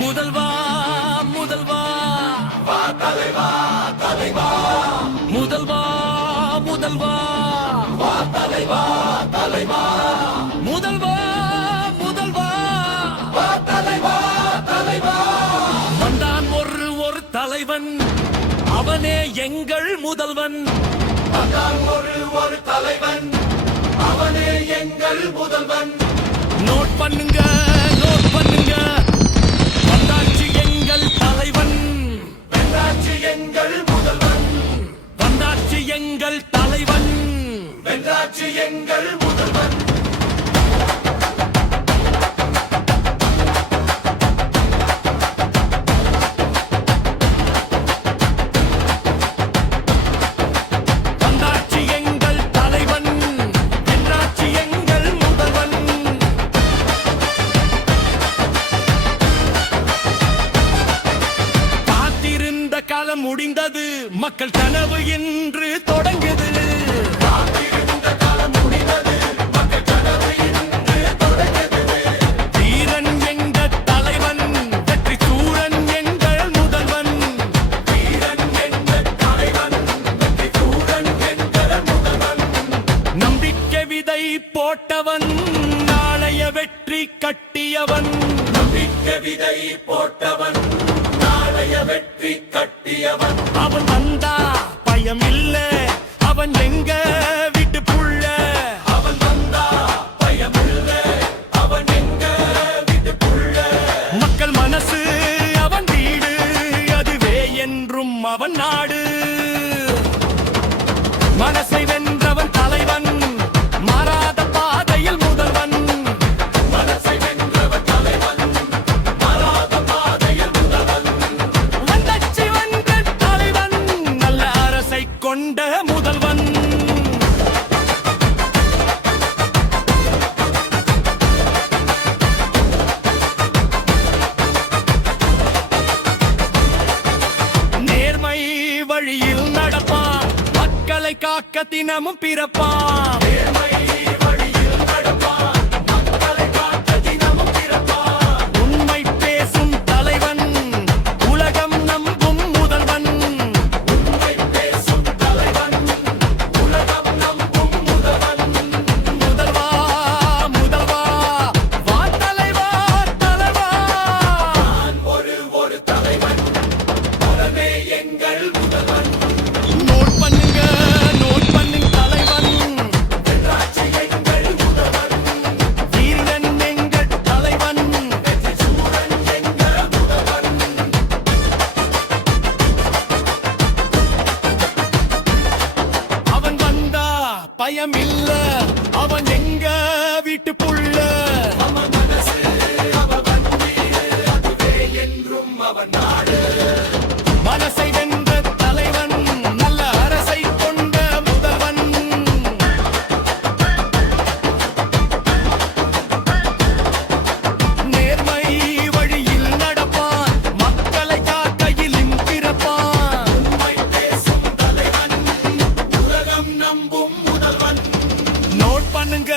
முதல்வா முதல்வா வா தலைவா தலைவா முதல்வா முதல்வா வா தலைவா தலைவா முதல்வா முதல்வா வா தலைவா தலைவா வந்தான் ஒரு தலைவன், அவனே எங்கள் முதல்வன். வந்தான் ஒரு தலைவன், அவனே எங்கள் முதல்வன். நோட் பண்ணுங்க நோட் பண்ணுங்க, வந்தாச்சு எங்கள் தலைவன், வென்றாச்சு எங்கள் முதல்வன். வந்தாச்சு எங்கள் தலைவன், வென்றாச்சு எங்கள் முதல்வன். வந்தாச்சு எங்கள் தலைவன், வென்றாச்சு எங்கள் முதல்வன். காத்திருந்த காலம் முடிந்தது, மக்கள் கனவு இன்று தொடங்குது. காத்திருந்த காலம் முடிந்தது, மக்கள் கனவு இன்று தொடங்குது. வீரன் எங்கள் தலைவன், வெற்றி சூரன் எங்கள் முதல்வன். வீரன் எங்கள் தலைவன், வெற்றி சூரன் எங்கள் முதல்வன். நம்பிக்கை விதை போட்டவன், நாளைய வெற்றி கட்டியவன். நம்பிக்கை விதை போட்டவன், நாளைய வெற்றி கட்டியவன். அவன் வந்தா பயம் இல்ல, அவன் எங்க வீட்டு புள்ள. அவன் வந்தா பயமில்லை, அவன் எங்க வீட்டுக்குள்ள. மக்கள் மனசு அவன் வீடு, அதுவே என்றும் அவன் நாடு. மனசை வென்றவன் தலைவன், மாறாத பாதையில் முதல்வன். மனசை வென்றவன் தலைவன், மாறாத பாதையில் முதல்வன். வந்தாச்சு வென்ற தலைவன், நல்ல அரசை கொண்ட முதல்வன். நேர்மை வழியில் நடப்பான், மக்களை காக்க தினமும் பிறப்பான். நேர்மை வழியில் நடப்பான், மக்களை காக்க தினமும் பிறப்பான். உண்மை பேசும் தலைவன், உலகம் நம்பும் முதல்வன். உண்மை பேசும் தலைவன், உலகம் நம்பும் முதல்வன். முதல்வா முதல்வா வா தலைவா தலைவா. நான் ஒரு தலைவன், அவனே எங்கள் முதல்வன். நோட் பண்ணுங்க தலைவன், வென்றாச்சு எங்கள் முதல்வன். வீரன் எங்கள் தலைவன். வெற்றி சூரன் எங்கள் முதல்வன். அவன் வந்தா பயம் இல்ல, அவன் எங்க வீட்டு புள்ள. அவன் மனசு அவன் வந்தீரு, அதுவே என்றும் அவன் நாடு. மனசை வென்ற தலைவன், நல்ல அரசை கொண்ட முதல்வன். நேர்மை வழியில் நடப்பான், மக்களை காக்கையில் பிறப்பான். உண்மை பேசும் தலைவன், உலகம் நம்பும் முதல்வன். நோட் பண்ணுங்க